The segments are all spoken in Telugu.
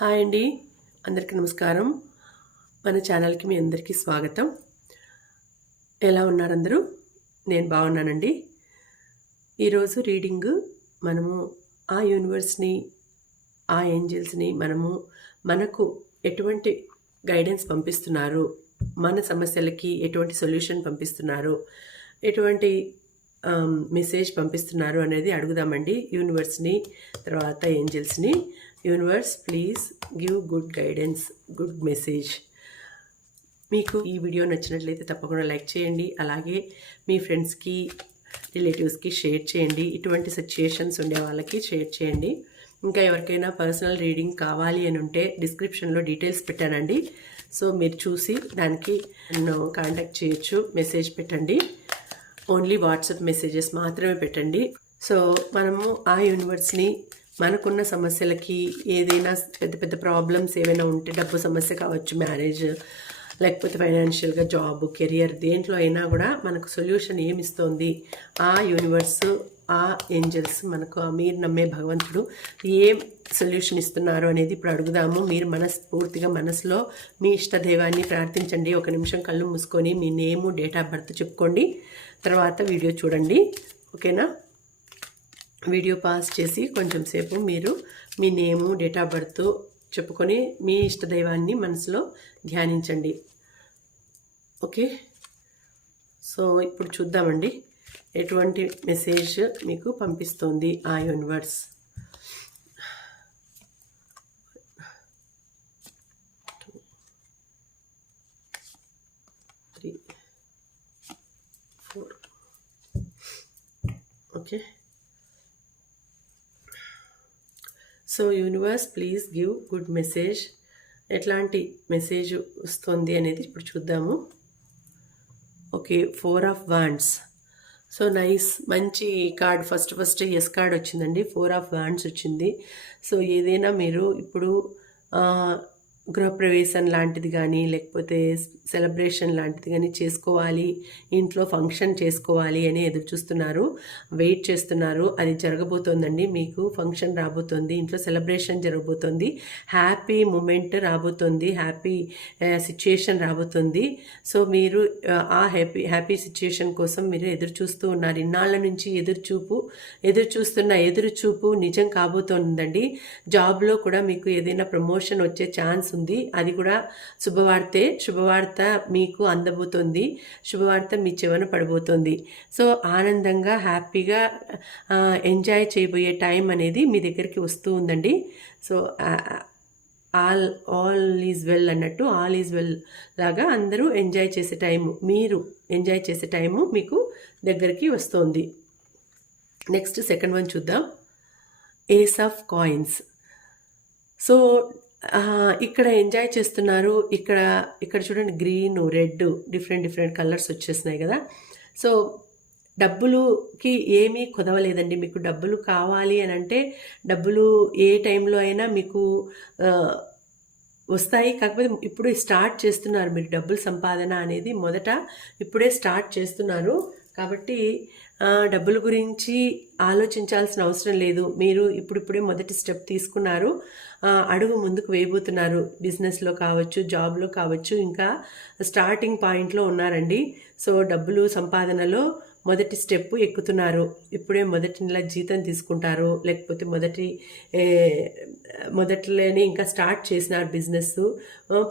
హాయ్ అండి. అందరికీ నమస్కారం. మన ఛానల్కి మీ అందరికీ స్వాగతం. ఎలా ఉన్నారు అందరూ? నేను బాగున్నానండి. ఈరోజు రీడింగ్ మనము ఆ యూనివర్స్ని ఆ ఏంజల్స్ని మనము మనకు ఎటువంటి గైడెన్స్ పంపిస్తున్నారు? మన సమస్యలకి ఎటువంటి సొల్యూషన్ పంపిస్తున్నారు? ఎటువంటి Um, మెసేజ్ పంపిస్తున్నారు అనేది అడుగుదామండి. యూనివర్స్ని తర్వాత ఏంజల్స్ని universe please give good guidance good message మీకు ఈ వీడియో నచ్చినట్లయితే తప్పకుండా లైక్ చేయండి. అలాగే మీ ఫ్రెండ్స్కి రిలేటివ్స్కి షేర్ చేయండి. ఇటువంటి సిచ్యుయేషన్స్ ఉండే వాళ్ళకి షేర్ చేయండి. ఇంకా ఎవరికైనా పర్సనల్ రీడింగ్ కావాలి అని ఉంటే డిస్క్రిప్షన్లో డీటెయిల్స్ పెట్టానండి. సో మీరు చూసి దానికి నన్ను కాంటాక్ట్ చేయొచ్చు మెసేజ్ పెట్టండి. ఓన్లీ వాట్సాప్ మెసేజెస్ మాత్రమే పెట్టండి. సో మనము ఆ యూనివర్స్ని మనకున్న సమస్యలకి ఏదైనా పెద్ద పెద్ద ప్రాబ్లమ్స్ ఏవైనా ఉంటే డబ్బు సమస్య కావచ్చు మ్యారేజ్ లేకపోతే ఫైనాన్షియల్గా జాబ్ కెరియర్ దేంట్లో అయినా కూడా మనకు సొల్యూషన్ ఏమిస్తోంది? ఆ యూనివర్స్ ఆ ఏంజల్స్ మనకు మీరు నమ్మే భగవంతుడు ఏం సొల్యూషన్ ఇస్తున్నారు అనేది ఇప్పుడు అడుగుదాము. మీరు మనస్ఫూర్తిగా మనసులో మీ ఇష్టదైవాన్ని ప్రార్థించండి. ఒక నిమిషం కళ్ళు మూసుకొని మీ నేము డేట్ ఆఫ్ బర్త్ చెప్పుకోండి. తర్వాత వీడియో చూడండి. ఓకేనా? వీడియో పాస్ చేసి కొంచెం సేపు మీరు మీ నేము డేట్ ఆఫ్ బర్త్ చెప్పుకొని మీ ఇష్టదైవాన్ని మనసులో ధ్యానించండి. ఓకే? సో ఇప్పుడు చూద్దామండి. ఎటువంటి మెసేజ్ మీకు పంపిస్తోంది ఆ universe three four okay. So universe please give good message ఎట్లాంటి మెసేజ్ వస్తుంది అనేది ఇప్పుడు చూద్దాము. Okay four of wands so nice మంచి card first first ace card వచ్చిందండి. ఫోర్ ఆఫ్ వాండ్స్ వచ్చింది. సో ఏదైనా మీరు ఇప్పుడు గృహప్రవేశం లాంటిది కానీ లేకపోతే సెలబ్రేషన్ లాంటిది కానీ చేసుకోవాలి ఇంట్లో ఫంక్షన్ చేసుకోవాలి అని ఎదురు చూస్తున్నారు వెయిట్ చేస్తున్నారు. అది జరగబోతోందండి. మీకు ఫంక్షన్ రాబోతోంది ఇంట్లో సెలబ్రేషన్ జరగబోతోంది హ్యాపీ మూమెంట్ రాబోతోంది హ్యాపీ సిచ్యుయేషన్ రాబోతుంది. సో మీరు ఆ హ్యాపీ హ్యాపీ సిచ్యుయేషన్ కోసం మీరు ఎదురు చూస్తూ ఉన్నారు. ఇన్నాళ్ళ నుంచి ఎదురు చూపు ఎదురు చూస్తున్న ఎదురు చూపు నిజం కాబోతోందండి. జాబ్లో కూడా మీకు ఏదైనా ప్రమోషన్ వచ్చే ఛాన్స్ ఉంది అది కూడా శుభవార్తే. శుభవార్త మీకు అందబోతుంది. శుభవార్త మీ చెవన పడబోతుంది. సో ఆనందంగా హ్యాపీగా ఎంజాయ్ చేయబోయే టైం అనేది మీ దగ్గరికి వస్తూ ఉందండి. So all all is well అన్నట్టు ఆల్ ఈజ్ వెల్ లాగా అందరూ ఎంజాయ్ చేసే టైము మీరు ఎంజాయ్ చేసే టైము మీకు దగ్గరికి వస్తుంది. నెక్స్ట్ సెకండ్ వన్ చూద్దాం. Ace of coins. సో ఇక్కడ ఎంజాయ్ చేస్తున్నారు. ఇక్కడ ఇక్కడ చూడండి green red different different colours వచ్చేసినాయి కదా. సో డబ్బులుకి ఏమీ కుదవలేదండి. మీకు డబ్బులు కావాలి అని అంటే డబ్బులు ఏ టైంలో అయినా మీకు వస్తాయి. కాకపోతే ఇప్పుడు స్టార్ట్ చేస్తున్నారు మీరు. డబ్బులు సంపాదన అనేది మొదట ఇప్పుడే స్టార్ట్ చేస్తున్నారు. కాబట్టి డబ్బుల గురించి ఆలోచించాల్సిన అవసరం లేదు. మీరు ఇప్పుడిప్పుడే మొదటి స్టెప్ తీసుకున్నారు. అడుగు ముందుకు వేయబోతున్నారు. బిజినెస్లో కావచ్చు జాబ్లో కావచ్చు ఇంకా స్టార్టింగ్ పాయింట్లో ఉన్నారండి. సో డబ్బులు సంపాదనలో మొదటి స్టెప్ ఎక్కుతున్నారు. ఇప్పుడే మొదటి నెల జీతం తీసుకుంటారు. లేకపోతే మొదటి మొదట్లోనే ఇంకా స్టార్ట్ చేసినారు బిజినెస్.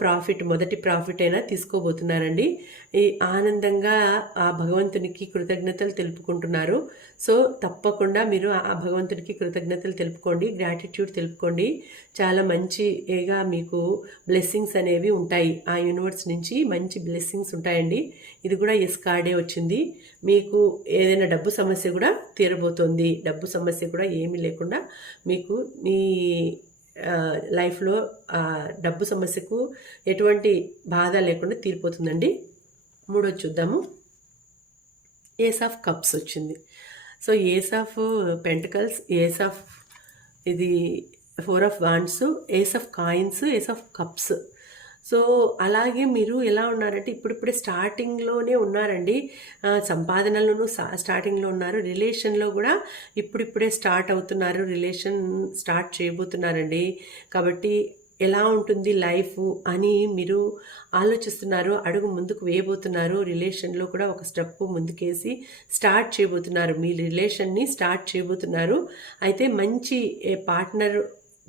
ప్రాఫిట్ మొదటి ప్రాఫిట్ అయినా తీసుకోబోతున్నారండి. ఈ ఆనందంగా ఆ భగవంతునికి కృతజ్ఞతలు తెలుపుకుంటున్నారు. సో తప్పకుండా మీరు ఆ భగవంతునికి కృతజ్ఞతలు తెలుపుకోండి గ్రాటిట్యూడ్ తెలుపుకోండి. చాలా మంచిగా మీకు బ్లెస్సింగ్స్ అనేవి ఉంటాయి. ఆ యూనివర్స్ నుంచి మంచి బ్లెస్సింగ్స్ ఉంటాయండి. ఇది కూడా ఎస్ కార్డే వచ్చింది. మీకు ఏదైనా డబ్బు సమస్య కూడా తీరబోతోంది. డబ్బు సమస్య కూడా ఏమీ లేకుండా మీకు మీ లైఫ్లో డబ్బు సమస్యకు ఎటువంటి బాధ లేకుండా తీరిపోతుందండి. మూడో చూద్దాము. ఏస్ ఆఫ్ కప్స్ వచ్చింది. So ace of pentacles ace of ఇది four of wands ace of coins ace of cups so అలాగే మీరు ఎలా ఉన్నారంటే ఇప్పుడిప్పుడే స్టార్టింగ్లోనే ఉన్నారండి. సంపాదనలోనూ స్టార్టింగ్లో ఉన్నారు. రిలేషన్లో కూడా ఇప్పుడిప్పుడే స్టార్ట్ అవుతున్నారు. రిలేషన్ స్టార్ట్ చేయబోతున్నారండి. కాబట్టి ఎలా ఉంటుంది లైఫ్ అని మీరు ఆలోచిస్తున్నారు. అడుగు ముందుకు వేయబోతున్నారు. రిలేషన్లో కూడా ఒక స్టెప్ ముందుకేసి స్టార్ట్ చేయబోతున్నారు. మీ రిలేషన్ని స్టార్ట్ చేయబోతున్నారు. అయితే మంచి పార్ట్నర్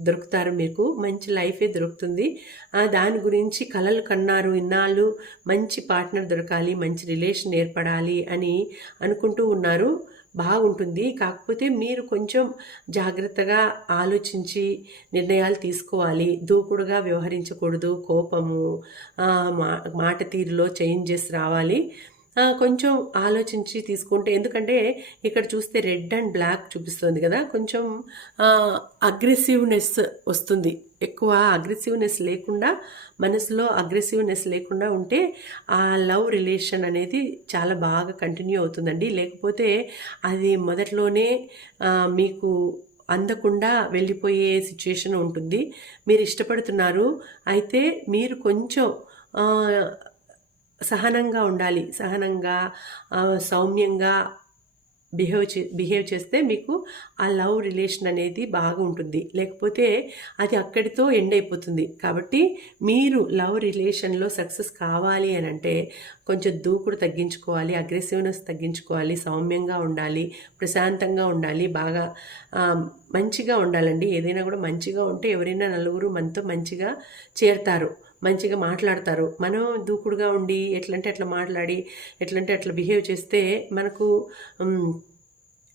దొరుకుతారు మీకు. మంచి లైఫే దొరుకుతుంది. దాని గురించి కలలు కన్నారు. ఇన్నాళ్ళు మంచి పార్ట్నర్ దొరకాలి మంచి రిలేషన్ ఏర్పడాలి అని అనుకుంటూ ఉన్నారు. బాగుంటుంది. కాకపోతే మీరు కొంచెం జాగ్రత్తగా ఆలోచించి నిర్ణయాలు తీసుకోవాలి. దూకుడుగా వ్యవహరించకూడదు. కోపము మాట తీరులో చేంజెస్ రావాలి. కొంచెం ఆలోచించి తీసుకుంటే ఎందుకంటే ఇక్కడ చూస్తే రెడ్ అండ్ బ్లాక్ చూపిస్తుంది కదా కొంచెం అగ్రెసివ్నెస్ వస్తుంది. ఎక్కువ అగ్రెసివ్నెస్ లేకుండా మనసులో అగ్రెసివ్నెస్ లేకుండా ఉంటే ఆ లవ్ రిలేషన్ అనేది చాలా బాగా కంటిన్యూ అవుతుందండి. లేకపోతే అది మొదట్లోనే మీకు అందకుండా వెళ్ళిపోయే సిచ్యుయేషన్ ఉంటుంది. మీరు ఇష్టపడుతున్నారు అయితే మీరు కొంచెం సహనంగా ఉండాలి. సహనంగా సౌమ్యంగా బిహేవ్ చే బిహేవ్ చేస్తే మీకు ఆ లవ్ రిలేషన్ అనేది బాగా ఉంటుంది లేకపోతే అది అక్కడితో ఎండ్ అయిపోతుంది. కాబట్టి మీరు లవ్ రిలేషన్లో సక్సెస్ కావాలి అని అంటే కొంచెం దూకుడు తగ్గించుకోవాలి అగ్రెసివ్నెస్ తగ్గించుకోవాలి సౌమ్యంగా ఉండాలి ప్రశాంతంగా ఉండాలి బాగా మంచిగా ఉండాలండి. ఏదైనా కూడా మంచిగా ఉంటే ఎవరైనా నలుగురు మనతో మంచిగా చేరతారు మంచిగా మాట్లాడతారు. మనం దూకుడుగా ఉండి ఎట్లంటే అట్లా మాట్లాడి ఎట్లంటే అట్లా బిహేవ్ చేస్తే మనకు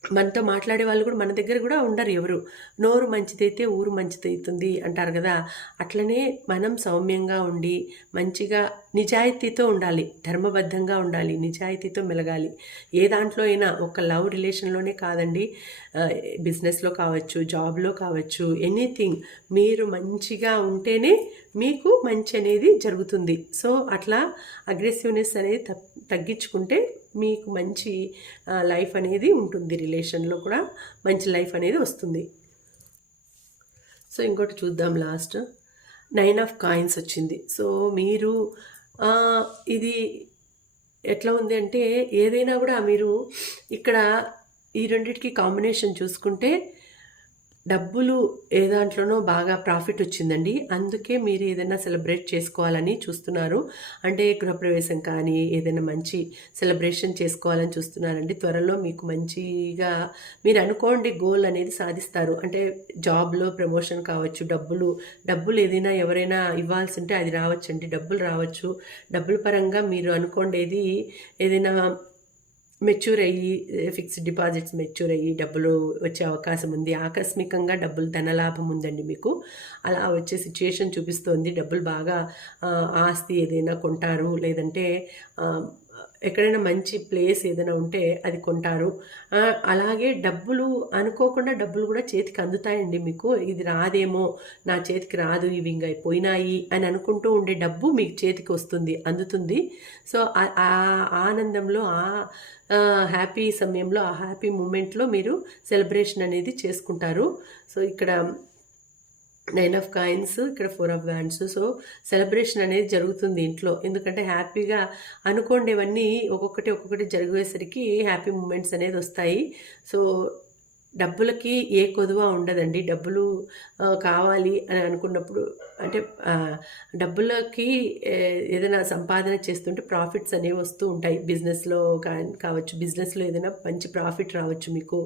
మనతో మాట్లాడే వాళ్ళు కూడా మన దగ్గర కూడా ఉండరు ఎవరు. నోరు మంచిదైతే ఊరు మంచిదవుతుంది అంటారు కదా. అట్లనే మనం సౌమ్యంగా ఉండి మంచిగా నిజాయితీతో ఉండాలి. ధర్మబద్ధంగా ఉండాలి. నిజాయితీతో మెలగాలి. ఏ దాంట్లో అయినా ఒక లవ్ రిలేషన్లోనే కాదండి. బిజినెస్లో కావచ్చు జాబ్లో కావచ్చు ఎనీథింగ్ మీరు మంచిగా ఉంటేనే మీకు మంచి అనేది జరుగుతుంది. సో అట్లా అగ్రెసివ్నెస్ అనేది తగ్గించుకుంటే మీకు మంచి లైఫ్ అనేది ఉంటుంది. రిలేషన్లో కూడా మంచి లైఫ్ అనేది వస్తుంది. సో ఇంకోటి చూద్దాం లాస్ట్. నైన్ ఆఫ్ కాయిన్స్ వచ్చింది. సో మీరు ఇది ఎట్లా ఉంది అంటే ఏదైనా కూడా మీరు ఇక్కడ ఈ రెండింటికి కాంబినేషన్ చూసుకుంటే డబ్బులు ఏ దాంట్లోనో బాగా ప్రాఫిట్ వచ్చిందండి. అందుకే మీరు ఏదైనా సెలబ్రేట్ చేసుకోవాలని చూస్తున్నారు. అంటే గృహప్రవేశం కానీ ఏదైనా మంచి సెలబ్రేషన్ చేసుకోవాలని చూస్తున్నారండి. త్వరలో మీకు మంచిగా మీరు అనుకోండి గోల్ అనేది సాధిస్తారు. అంటే జాబ్లో ప్రమోషన్ కావచ్చు డబ్బులు డబ్బులు ఏదైనా ఎవరైనా ఇవ్వాల్సి ఉంటే అది రావచ్చండి. డబ్బులు రావచ్చు. డబ్బుల పరంగా మీరు అనుకోండి ఏదైనా మెచ్యూర్ అయ్యి ఫిక్స్డ్ డిపాజిట్స్ మెచ్యూర్ అయ్యి డబ్బులు వచ్చే అవకాశం ఉంది. ఆకస్మికంగా డబ్బులు ధనలాభం ఉందండి మీకు. అలా వచ్చే సిచ్యుయేషన్ చూపిస్తోంది. డబ్బులు బాగా ఆస్తి ఏదైనా కొంటారు. లేదంటే ఎక్కడైనా మంచి ప్లేస్ ఏదైనా ఉంటే అది కొంటారు. అలాగే డబ్బులు అనుకోకుండా డబ్బులు కూడా చేతికి అందుతాయండి మీకు. ఇది రాదేమో నా చేతికి రాదు ఇవి ఇంకా పోయినాయి అని అనుకుంటూ ఉండే డబ్బు మీకు చేతికి వస్తుంది అందుతుంది. సో ఆ ఆనందంలో ఆ హ్యాపీ సమయంలో ఆ హ్యాపీ మూమెంట్లో మీరు సెలబ్రేషన్ అనేది చేసుకుంటారు. సో ఇక్కడ నైన్ ఆఫ్ కాయిన్స్ ఇక్కడ four of wands so celebration అనేది జరుగుతుంది ఇంట్లో. ఎందుకంటే హ్యాపీగా అనుకోండేవన్నీ ఒక్కొక్కటి ఒక్కొక్కటి జరిగేసరికి హ్యాపీ మూమెంట్స్ అనేది వస్తాయి. సో డబ్బులకి ఏ కొదువ ఉండదండి. డబ్బులు కావాలి అని అనుకున్నప్పుడు అంటే డబ్బులకి ఏదైనా సంపాదన చేస్తుంటే ప్రాఫిట్స్ అనేవి వస్తూ ఉంటాయి. బిజినెస్లో కావచ్చు. బిజినెస్లో ఏదైనా మంచి ప్రాఫిట్ రావచ్చు మీకు.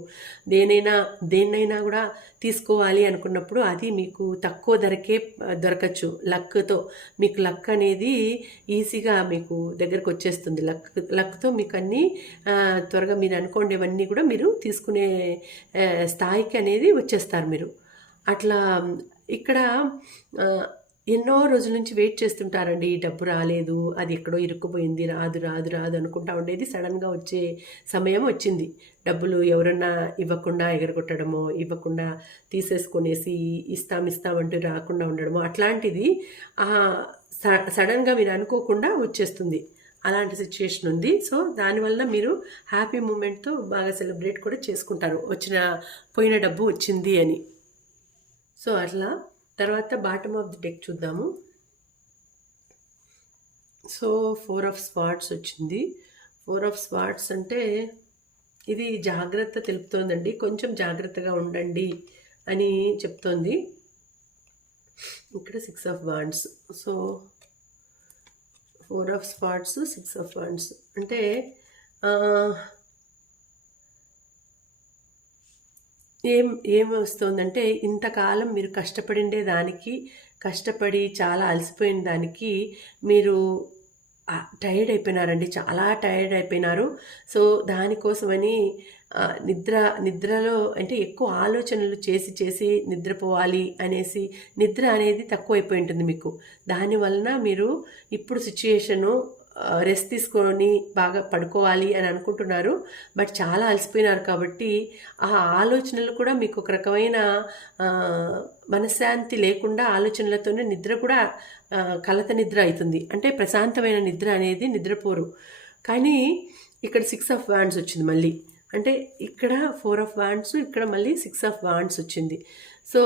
దేనైనా దేన్నైనా కూడా తీసుకోవాలి అనుకున్నప్పుడు అది మీకు తక్కువ ధరకే దొరకచ్చు. లక్తో. మీకు లక్ అనేది ఈజీగా మీకు దగ్గరకు వచ్చేస్తుంది. లక్ లక్తో మీకు అన్నీ త్వరగా మీరు అనుకోండేవన్నీ కూడా మీరు తీసుకునే స్థాయికి అనేది వచ్చేస్తారు మీరు. అట్లా ఇక్కడ ఎన్నో రోజుల నుంచి వెయిట్ చేస్తుంటారండి. డబ్బు రాలేదు అది ఎక్కడో ఇరుక్కుపోయింది రాదు రాదు రాదు అనుకుంటా ఉండేది. సడన్గా వచ్చే సమయం వచ్చింది. డబ్బులు ఎవరన్నా ఇవ్వకుండా ఎగరగొట్టడమో ఇవ్వకుండా తీసేసుకునేసి ఇస్తాం ఇస్తామంటూ రాకుండా ఉండడమో అట్లాంటిది సడన్గా మీరు అనుకోకుండా వచ్చేస్తుంది. అలాంటి సిచ్యుయేషన్ ఉంది. సో దానివల్ల మీరు హ్యాపీ మూమెంట్తో బాగా సెలబ్రేట్ కూడా చేసుకుంటారు. వచ్చిన పోయిన డబ్బు వచ్చింది అని. సో అట్లా తర్వాత బాటమ్ ఆఫ్ ది డెక్ చూద్దాము. సో ఫోర్ ఆఫ్ స్పాట్స్ వచ్చింది. ఫోర్ ఆఫ్ స్పాట్స్ అంటే ఇది జాగ్రత్త తెలుపుతోందండి. కొంచెం జాగ్రత్తగా ఉండండి అని చెప్తోంది. ఇక్కడ six of wands so four of spots six of wands అంటే ఆ, ఏం ఏం వస్తుందంటే ఇంతకాలం మీరు కష్టపడిండే దానికి కష్టపడి చాలా అలసిపోయిన దానికి మీరు టైర్డ్ అయిపోయినారండి. చాలా టైర్డ్ అయిపోయినారు. సో దానికోసమని నిద్ర నిద్రలో అంటే ఎక్కువ ఆలోచనలు చేసి చేసి నిద్రపోవాలి అనేసి నిద్ర అనేది తక్కువ అయిపోయి ఉంటుంది మీకు. దానివలన మీరు ఇప్పుడు సిచ్యుయేషను రెస్ట్ తీసుకొని బాగా పడుకోవాలి అని అనుకుంటున్నారు. బట్ చాలా అలసిపోయినారు కాబట్టి ఆ ఆలోచనలు కూడా మీకు ఒక రకమైన మనశ్శాంతి లేకుండా ఆలోచనలతోనే నిద్ర కూడా కలత నిద్ర అవుతుంది. అంటే ప్రశాంతమైన నిద్ర అనేది నిద్రపోరు. కానీ ఇక్కడ సిక్స్ ఆఫ్ వ్యాండ్స్ వచ్చింది మళ్ళీ. అంటే ఇక్కడ ఫోర్ ఆఫ్ వ్యాండ్స్ ఇక్కడ మళ్ళీ సిక్స్ ఆఫ్ వ్యాండ్స్ వచ్చింది. సో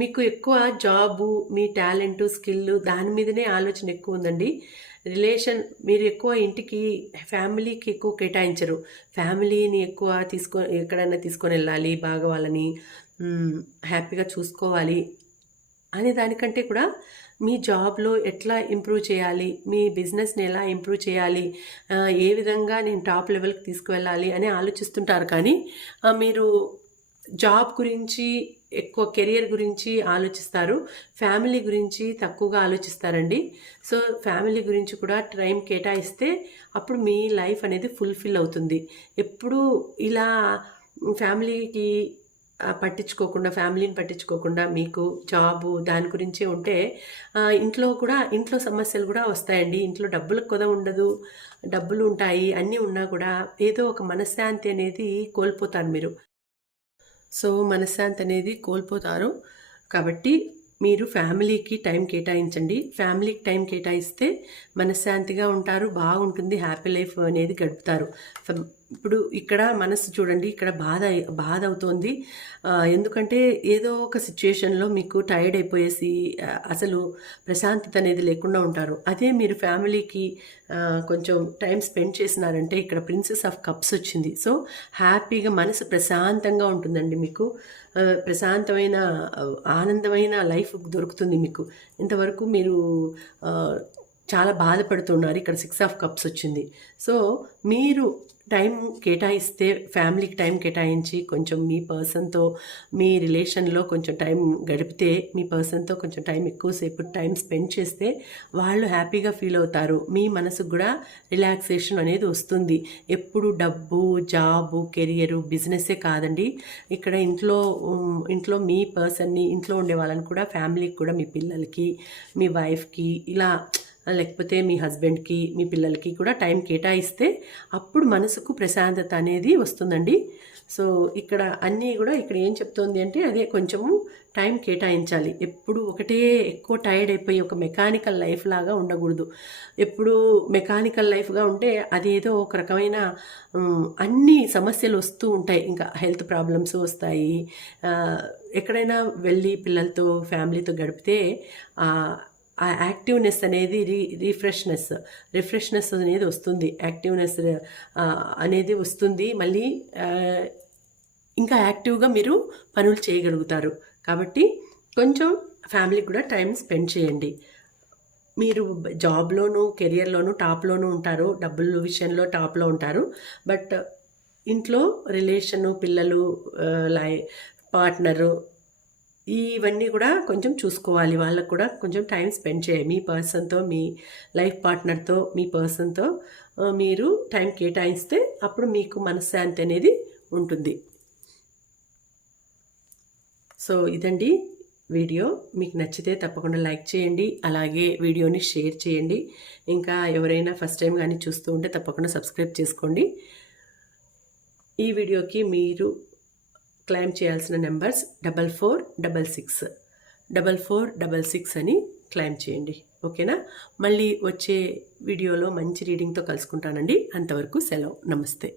మీకు ఎక్కువ జాబు మీ టాలెంట్ స్కిల్ దాని మీదనే ఆలోచన ఎక్కువ ఉందండి. రిలేషన్ మీరు ఎక్కువ ఇంటికి ఫ్యామిలీకి ఎక్కువ కేటాయించరు. ఫ్యామిలీని ఎక్కువ తీసుకో ఎక్కడైనా తీసుకొని వెళ్ళాలి బాగా వాళ్ళని హ్యాపీగా చూసుకోవాలి అనే దానికంటే కూడా మీ జాబ్లో ఎట్లా ఇంప్రూవ్ చేయాలి మీ బిజినెస్ని ఎలా ఇంప్రూవ్ చేయాలి ఏ విధంగా నేను టాప్ లెవెల్కి తీసుకువెళ్ళాలి అని ఆలోచిస్తుంటారు. కానీ మీరు జాబ్ గురించి ఎక్కువ కెరియర్ గురించి ఆలోచిస్తారు. ఫ్యామిలీ గురించి తక్కువగా ఆలోచిస్తారండి. సో ఫ్యామిలీ గురించి కూడా టైం కేటాయిస్తే అప్పుడు మీ లైఫ్ అనేది ఫుల్ఫిల్ అవుతుంది. ఎప్పుడు ఇలా ఫ్యామిలీకి పట్టించుకోకుండా ఫ్యామిలీని పట్టించుకోకుండా మీకు జాబు దాని గురించే ఉంటే ఇంట్లో కూడా ఇంట్లో సమస్యలు కూడా వస్తాయండి. ఇంట్లో డబ్బులకు కొద ఉండదు. డబ్బులు ఉంటాయి అన్నీ ఉన్నా కూడా ఏదో ఒక మనశ్శాంతి అనేది కోల్పోతారు మీరు. సో మనశ్శాంతి అనేది కోల్పోతారు. కాబట్టి మీరు ఫ్యామిలీకి టైం కేటాయించండి. ఫ్యామిలీకి టైం కేటాయిస్తే మనశ్శాంతిగా ఉంటారు బాగుంటుంది హ్యాపీ లైఫ్ అనేది గడుపుతారు. ఇప్పుడు ఇక్కడ మనసు చూడండి ఇక్కడ బాధ బాధ అవుతోంది. ఎందుకంటే ఏదో ఒక సిచ్యుయేషన్లో మీకు టైర్డ్ అయిపోయేసి అసలు ప్రశాంతత అనేది లేకుండా ఉంటారు. అదే మీరు ఫ్యామిలీకి కొంచెం టైం స్పెండ్ చేసినారంటే ఇక్కడ ప్రిన్సెస్ ఆఫ్ కప్స్ వచ్చింది. సో హ్యాపీగా మనసు ప్రశాంతంగా ఉంటుందండి మీకు. ప్రశాంతమైన ఆనందమైన లైఫ్ దొరుకుతుంది మీకు. ఇంతవరకు మీరు చాలా బాధపడుతున్నారు. ఇక్కడ సిక్స్ ఆఫ్ కప్స్ వచ్చింది. సో మీరు టైం కేటాయిస్తే ఫ్యామిలీకి టైం కేటాయించి కొంచెం మీ పర్సన్తో మీ రిలేషన్లో కొంచెం టైం గడిపితే మీ పర్సన్తో కొంచెం టైం ఎక్కువసేపు టైం స్పెండ్ చేస్తే వాళ్ళు హ్యాపీగా ఫీల్ అవుతారు. మీ మనసుకు కూడా రిలాక్సేషన్ అనేది వస్తుంది. ఎప్పుడు డబ్బు జాబు కెరియరు బిజినెస్సే కాదండి. ఇక్కడ ఇంట్లో ఇంట్లో మీ పర్సన్ని ఇంట్లో ఉండే వాళ్ళని కూడా ఫ్యామిలీకి కూడా మీ పిల్లలకి మీ వైఫ్కి ఇలా లేకపోతే మీ హస్బెండ్కి మీ పిల్లలకి కూడా టైం కేటాయిస్తే అప్పుడు మనసుకు ప్రశాంతత అనేది వస్తుందండి. సో ఇక్కడ అన్నీ కూడా ఇక్కడ ఏం చెప్తోంది అంటే అదే కొంచెము టైం కేటాయించాలి. ఎప్పుడు ఒకటే ఎక్కువ టైర్డ్ అయిపోయి ఒక మెకానికల్ లైఫ్ లాగా ఉండకూడదు. ఎప్పుడు మెకానికల్ లైఫ్గా ఉంటే అదేదో ఒక రకమైన అన్ని సమస్యలు వస్తూ ఉంటాయి. ఇంకా హెల్త్ ప్రాబ్లమ్స్ వస్తాయి. ఎక్కడైనా వెళ్ళి పిల్లలతో ఫ్యామిలీతో గడిపితే ఆ, యాక్టివ్నెస్ అనేది రీ రిఫ్రెష్నెస్. రిఫ్రెష్నెస్ అనేది వస్తుంది. యాక్టివ్నెస్ అనేది వస్తుంది. మళ్ళీ ఇంకా యాక్టివ్గా మీరు పనులు చేయగలుగుతారు. కాబట్టి కొంచెం ఫ్యామిలీకి కూడా టైం స్పెండ్ చేయండి. మీరు జాబ్లోనూ కెరియర్లోనూ టాప్లోనూ ఉంటారు. డబ్బుల విషయంలో టాప్లో ఉంటారు. బట్ ఇంట్లో రిలేషను పిల్లలు లై పార్ట్నరు ఇవన్నీ కూడా కొంచెం చూసుకోవాలి. వాళ్ళకు కూడా కొంచెం టైం స్పెండ్ చేయాలి. మీ పర్సన్తో మీ లైఫ్ పార్ట్నర్తో మీ పర్సన్తో మీరు టైం కేటాయిస్తే అప్పుడు మీకు మనశ్శాంతి అనేది ఉంటుంది. సో ఇదండి వీడియో. మీకు నచ్చితే తప్పకుండా లైక్ చేయండి. అలాగే వీడియోని షేర్ చేయండి. ఇంకా ఎవరైనా ఫస్ట్ టైం కానీ చూస్తూ ఉంటే తప్పకుండా సబ్స్క్రైబ్ చేసుకోండి. ఈ వీడియోకి మీరు క్లైమ్ చేయాల్సిన numbers double four double six. Double four double six అని క్లైమ్ చేయండి. ఓకేనా? మళ్ళీ వచ్చే వీడియోలో మంచి రీడింగ్తో కలుసుకుంటానండి. అంతవరకు సెలవు. నమస్తే.